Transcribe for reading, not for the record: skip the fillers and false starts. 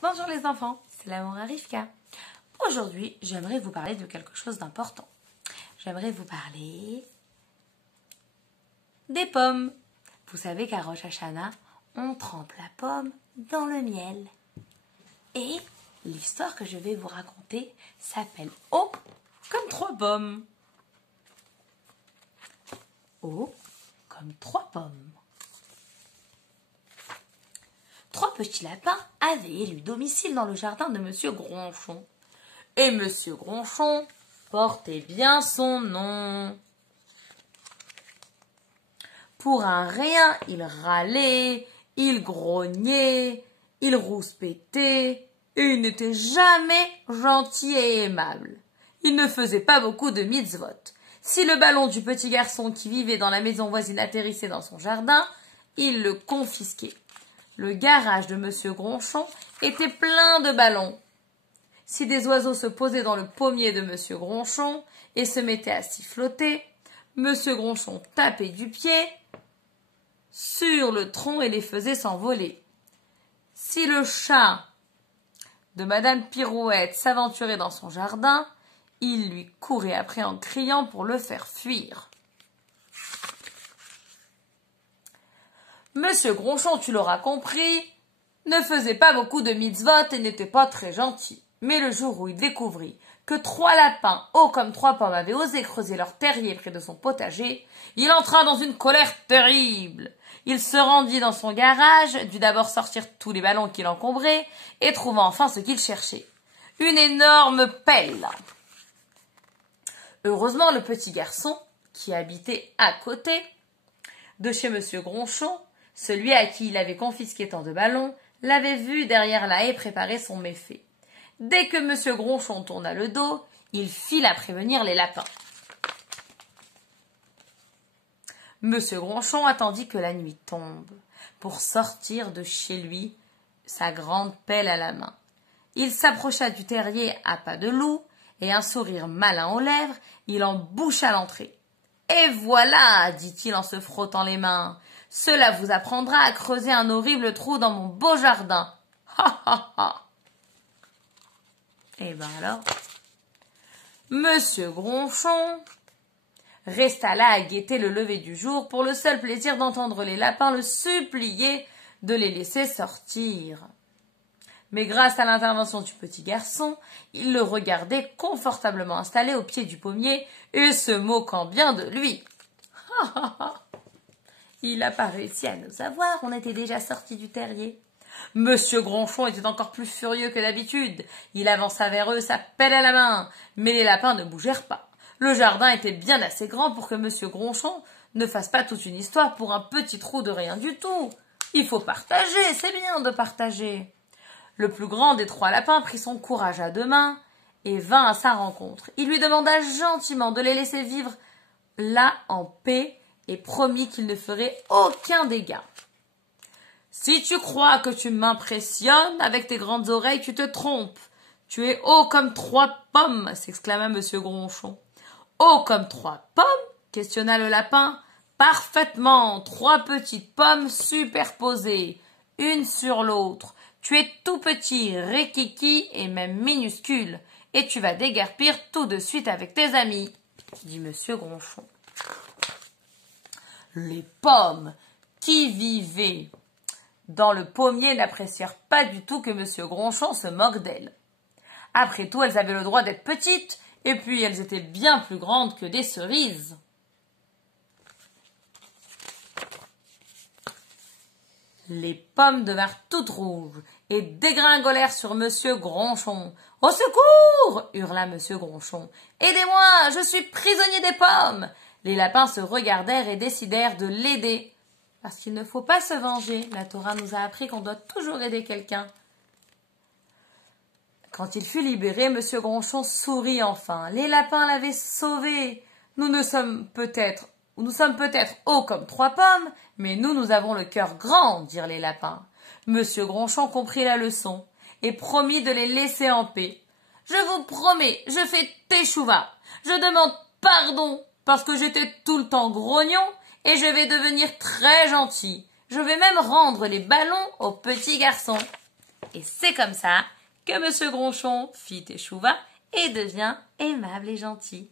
Bonjour les enfants, c'est la Maman Rivka. Aujourd'hui, j'aimerais vous parler de quelque chose d'important. J'aimerais vous parler des pommes. Vous savez qu'à Rosh Hashanah, on trempe la pomme dans le miel. Et l'histoire que je vais vous raconter s'appelle O comme 3 pommes. O comme 3 pommes. 3 petits lapins avaient élu domicile dans le jardin de Monsieur Gronchon. Et Monsieur Gronchon portait bien son nom. Pour un rien, il râlait, il grognait, il rouspétait, et il n'était jamais gentil et aimable. Il ne faisait pas beaucoup de mitzvot. Si le ballon du petit garçon qui vivait dans la maison voisine atterrissait dans son jardin, il le confisquait. Le garage de Monsieur Gronchon était plein de ballons. Si des oiseaux se posaient dans le pommier de Monsieur Gronchon et se mettaient à siffloter, Monsieur Gronchon tapait du pied sur le tronc et les faisait s'envoler. Si le chat de Madame Pirouette s'aventurait dans son jardin, il lui courait après en criant pour le faire fuir. Monsieur Gronchon, tu l'auras compris, ne faisait pas beaucoup de mitzvot et n'était pas très gentil. Mais le jour où il découvrit que 3 lapins, hauts comme 3 pommes, avaient osé creuser leur terrier près de son potager, il entra dans une colère terrible. Il se rendit dans son garage, dut d'abord sortir tous les ballons qui l'encombraient, et trouva enfin ce qu'il cherchait. Une énorme pelle. Heureusement, le petit garçon, qui habitait à côté de chez Monsieur Gronchon, celui à qui il avait confisqué tant de ballons, l'avait vu derrière la haie préparer son méfait. Dès que Monsieur Gronchon tourna le dos, il fila prévenir les lapins. Monsieur Gronchon attendit que la nuit tombe pour sortir de chez lui, sa grande pelle à la main. Il s'approcha du terrier à pas de loup et un sourire malin aux lèvres, il en boucha l'entrée. « Et voilà, dit-il en se frottant les mains, cela vous apprendra à creuser un horrible trou dans mon beau jardin. Ha ha ha !» Et ben alors, Monsieur Gronchon resta là à guetter le lever du jour pour le seul plaisir d'entendre les lapins le supplier de les laisser sortir. Mais grâce à l'intervention du petit garçon, il le regardait confortablement installé au pied du pommier et se moquant bien de lui. Il n'a pas réussi à nous avoir, on était déjà sortis du terrier. Monsieur Gronchon était encore plus furieux que d'habitude. Il avança vers eux, sa pelle à la main, mais les lapins ne bougèrent pas. Le jardin était bien assez grand pour que Monsieur Gronchon ne fasse pas toute une histoire pour un petit trou de rien du tout. Il faut partager, c'est bien de partager. Le plus grand des 3 lapins prit son courage à 2 mains et vint à sa rencontre. Il lui demanda gentiment de les laisser vivre là en paix et promit qu'il ne ferait aucun dégât. « Si tu crois que tu m'impressionnes avec tes grandes oreilles, tu te trompes. Tu es haut comme 3 pommes, s'exclama Monsieur Gronchon. « Haut comme 3 pommes ?» questionna le lapin. « Parfaitement, 3 petites pommes superposées, une sur l'autre. Tu es tout petit, rikiki et même minuscule, et tu vas déguerpir tout de suite avec tes amis, dit Monsieur Gronchon. Les pommes qui vivaient dans le pommier n'apprécièrent pas du tout que Monsieur Gronchon se moque d'elles. Après tout, elles avaient le droit d'être petites, et puis elles étaient bien plus grandes que des cerises. Les pommes devinrent toutes rouges et dégringolèrent sur Monsieur Gronchon. « Au secours !» hurla Monsieur Gronchon. « Aidez-moi, je suis prisonnier des pommes !» Les lapins se regardèrent et décidèrent de l'aider. Parce qu'il ne faut pas se venger. La Torah nous a appris qu'on doit toujours aider quelqu'un. Quand il fut libéré, Monsieur Gronchon sourit enfin. Les lapins l'avaient sauvé. Nous sommes peut-être hauts comme 3 pommes, mais nous avons le cœur grand, dirent les lapins. Monsieur Gronchon comprit la leçon et promit de les laisser en paix. Je vous promets, je fais teshuva. Je demande pardon parce que j'étais tout le temps grognon et je vais devenir très gentil. Je vais même rendre les ballons au petit garçon. Et c'est comme ça que Monsieur Gronchon fit échouva et devient aimable et gentil.